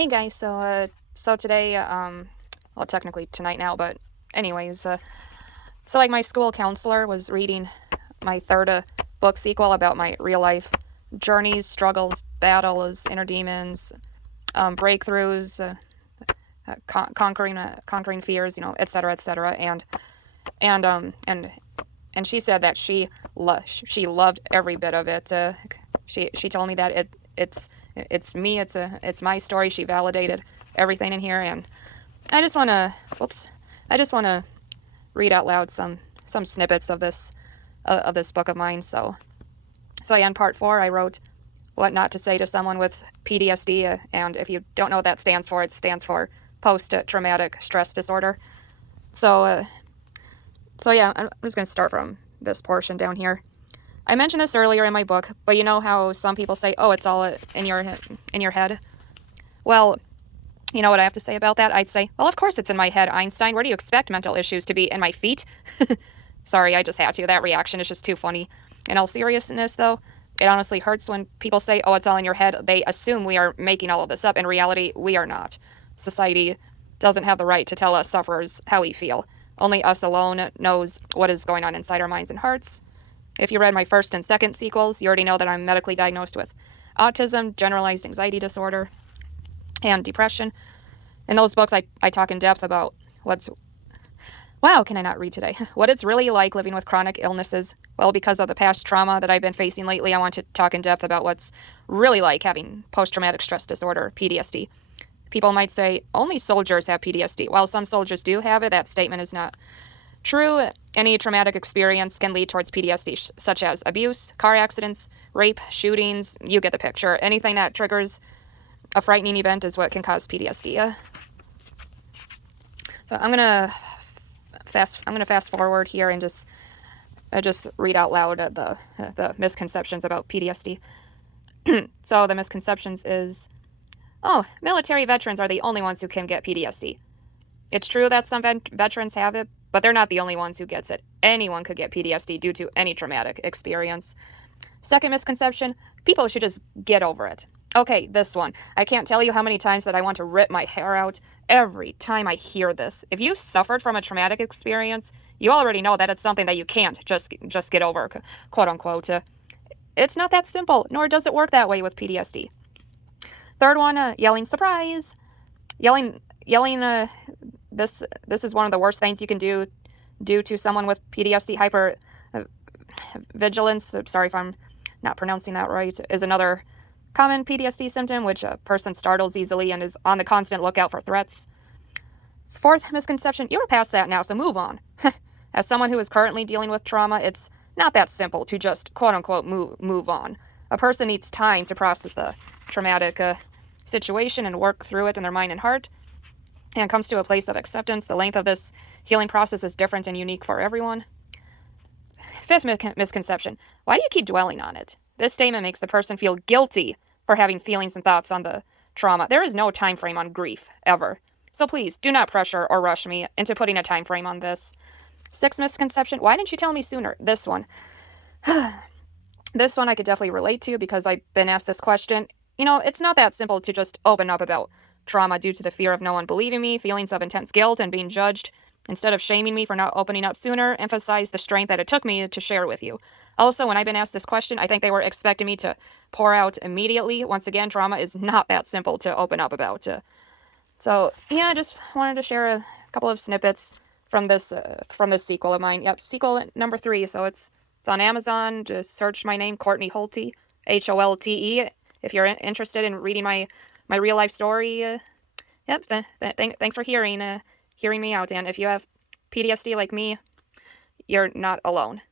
Hey guys, so today, well, technically tonight now, but anyways, so like my school counselor was reading my third book sequel about my real life journeys, struggles, battles, inner demons, breakthroughs, conquering fears, etc., etc. And and she said that she loved every bit of it. She told me that it's me, it's my story. She validated everything in here, and I just want to, I just want to read out loud some snippets of this book of mine. So yeah, in part 4, I wrote what not to say to someone with PTSD, and if you don't know what that stands for, it stands for post-traumatic stress disorder. So so yeah, I'm just going to start from this portion down here. I mentioned this earlier in my book, but you know how some people say, "Oh, it's all in your head." Well, you know what I have to say about that? I'd say, "Well, of course it's in my head, Einstein. Where do you expect mental issues to be? In my feet?" Sorry, I just had to. That reaction is just too funny. In all seriousness, though, it honestly hurts when people say, "Oh, it's all in your head." They assume we are making all of this up. In reality, we are not. Society doesn't have the right to tell us sufferers how we feel. Only us alone knows what is going on inside our minds and hearts. If you read my first and second sequels, you already know that I'm medically diagnosed with autism, generalized anxiety disorder, and depression. In those books, I talk in depth about wow, can I not read today? What it's really like living with chronic illnesses. Well, because of the past trauma that I've been facing lately, I want to talk in depth about what's really like having post-traumatic stress disorder, PTSD. People might say, only soldiers have PTSD. While some soldiers do have it, that statement is not true. Any traumatic experience can lead towards PTSD, such as abuse, car accidents, rape, shootings. You get the picture. Anything that triggers a frightening event is what can cause PTSD. So I'm gonna fast forward here and just read out loud the misconceptions about PTSD. So the misconceptions is, oh, military veterans are the only ones who can get PTSD. It's true that some veterans have it, but they're not the only ones who gets it. Anyone could get PTSD due to any traumatic experience. Second misconception, people should just get over it. Okay, this one. I can't tell you how many times that I want to rip my hair out every time I hear this. If you suffered from a traumatic experience, you already know that it's something that you can't just get over, quote unquote. It's not that simple, nor does it work that way with PTSD. Third one, yelling surprise. Yelling, this is one of the worst things you can do to someone with PTSD. Hyper vigilance, sorry if I'm not pronouncing that right, is another common PTSD symptom, which a person startles easily and is on the constant lookout for threats. Fourth misconception, you're past that now, so move on. As someone who is currently dealing with trauma, it's not that simple to just quote-unquote move on. A person needs time to process the traumatic situation and work through it in their mind and heart, and comes to a place of acceptance. The length of this healing process is different and unique for everyone. Fifth misconception, why do you keep dwelling on it? This statement makes the person feel guilty for having feelings and thoughts on the trauma. There is no time frame on grief, ever. So please, do not pressure or rush me into putting a time frame on this. Sixth misconception, why didn't you tell me sooner? This one. This one I could definitely relate to because I've been asked this question. You know, it's not that simple to just open up about trauma due to the fear of no one believing me, feelings of intense guilt, and being judged. Instead of shaming me for not opening up sooner, emphasize the strength that it took me to share with you. Also, when I've been asked this question, I think they were expecting me to pour out immediately. Once again, trauma is not that simple to open up about. So, yeah, I just wanted to share a couple of snippets from this sequel of mine. Yep, sequel number 3. So it's on Amazon. Just search my name, Courtney Holte, Holte. If you're interested in reading my real life story. Yep. Thanks for hearing me out. And if you have PTSD like me, you're not alone.